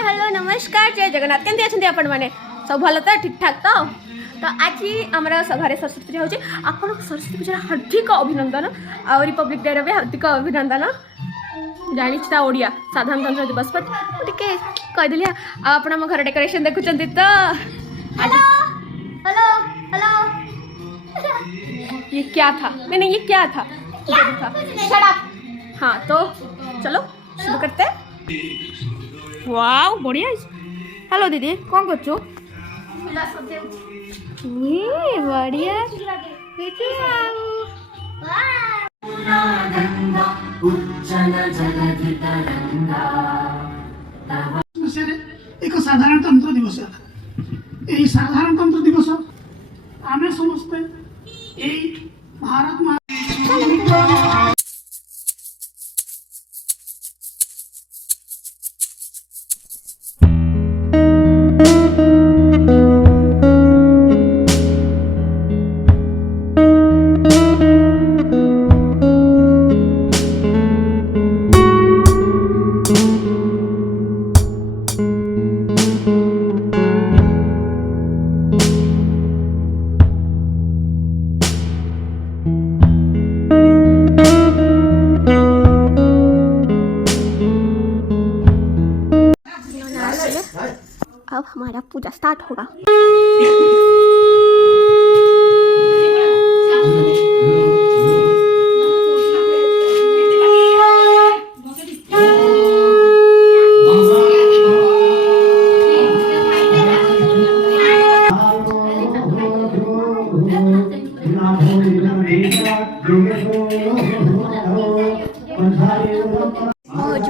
Hello नमस्कार जय जगन्नाथ केमती अच्छा आपण मैंने सब भल तो ठीक ठाक तो आज आम घर सरस्वती पूजा होची आपन सरस्वती पूजा हार्दिक अभिनंदन और रिपब्लिक डे भी हार्दिक अभिनंदन जानी ओडिया साधारणतंत्र दिवस पर टे कहीदेली आप घर डेकोरेशन देखुं तो हेलो हेलो हेलो ये क्या था नहीं ये क्या था हाँ तो चलो शुरू करते हैं। वाव बढ़िया हेलो दीदी कौन कर बढ़िया एक साधारणतंत्र दिवस यही साधारणतंत्र दिवस आम समस्ते भारत माता अब हमारा पूजा स्टार्ट होगा।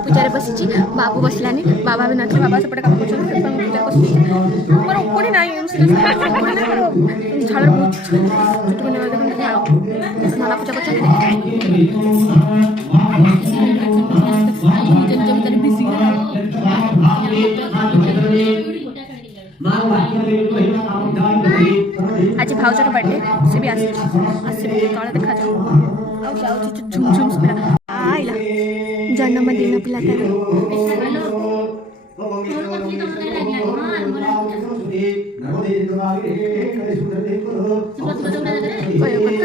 पूजा बसी बाबू बसलानी बाबा भी नथले बाबा सेपटे काम कर पूजा कर उड़ी ना झाड़ बहुत छुट्टी नाला पूजा कर आज भाउजर बर्थडे से भी आसे तले देखा जाऊ झुमझुम पूरा आइला जन्मदिन पिलाटार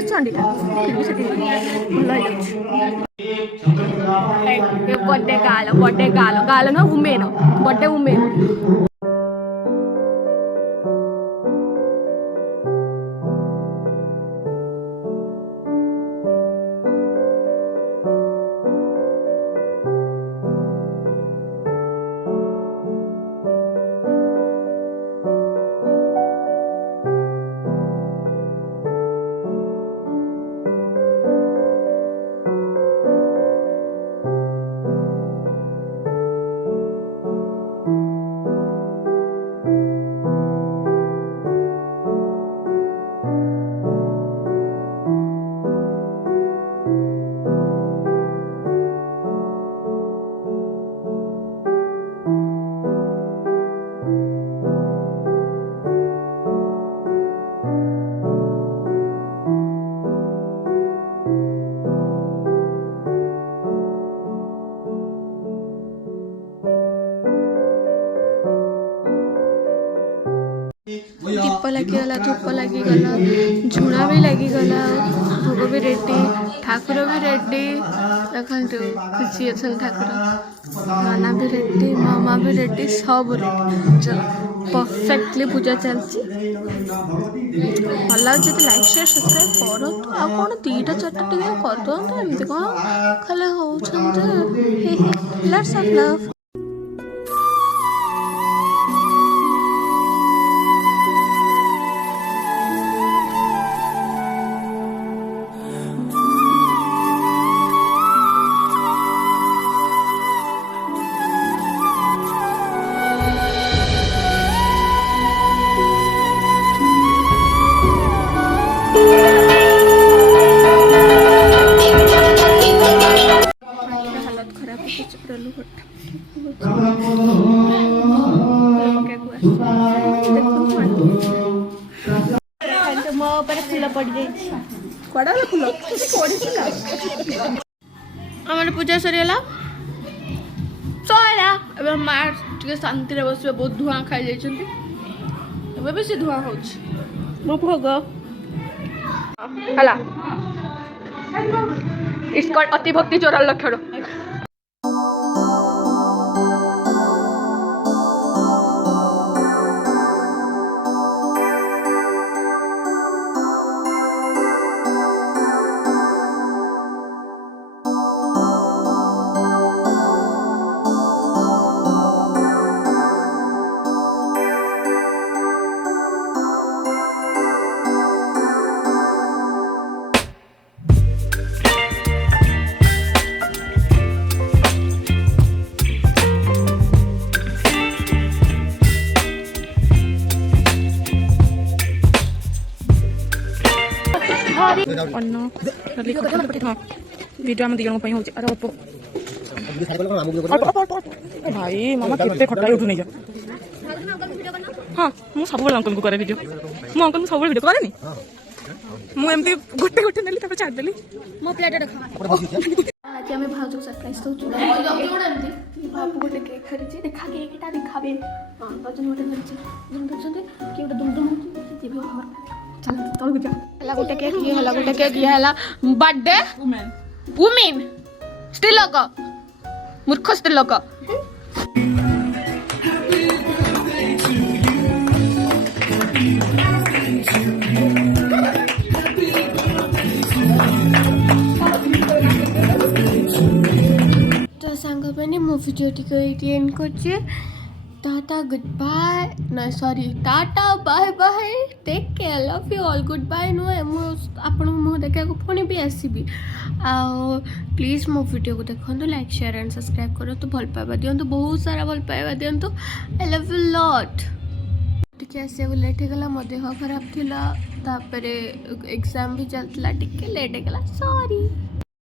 चंडीला बर्थडे गाल गाल ना वुमेन बर्थडे वुमेन दीप लगिगला धूप लगिगला झुणा भी लगिगला भोग भी रेडी ठाकुर भी रेडी देखते खुशी अच्छा ठाकुर नाना भी रेडी मामा भी रेडी सब रेडी चलो परफेक्टली पूजा चलती भल लगे लाइक शेयर सब्सक्राइब करो आ कौन दीटा चार्टा टे कर दो एमती कौन खाली होती लेट्स हैव लव। फूल पड़ आम पूजा सरीगला सैला मार्च ଟିକେ ଶାନ୍ତିରେ ବସିବେ ବହୁତ ଧୂଆଁ ଖାଇଯାଇଛନ୍ତି ଏବେ ବି ସେ ଧୂଆଁ ହେଉଛି ମୋ ଭୋଗ ହେଲା ଇସ୍କନ ଅତି ଭକ୍ତି ଚୋରାର ଲକ୍ଷଣ अन्न वीडियो आम दिजन हो अल्प भाई मामा केते खटा उठू नहीं जा हाँ मुझे सब अंकल को करे वीडियो मु अंकल को सब वीडियो करे मुझे गोटे गोटे नेली छाड़देली मो प्लेट आज आम भाज सरप्राइज दौचु बाबू गोटे केक धरी देखा केकटा देखाबे वजन गोटे धरी देखते कि गोटे दुमदुम जीव घर चल तलक जा गोटे केक ये है गोटे केक ये है बर्थडे वुमेन स्त्रीलोक मूर्ख स्त्रीलोक तो सांग मैंने मो वीडियो टी एंड कर टाटा गुड बाय ना sorry tata bye bye take care love you all good bye no आपण मुझे देखा पुणी भी आसबि प्लीज मो वीडियो को देखो लाइक शेयर एंड सब्सक्राइब करो तो भल पाइबा दिंतु बहुत सारा भल पाइबा दिंतु आई लव यू लॉट टिके आसिया लेट होगला मो देह खराब थिला तापरे एग्जाम भी चलता टिके लेट होगला सॉरी।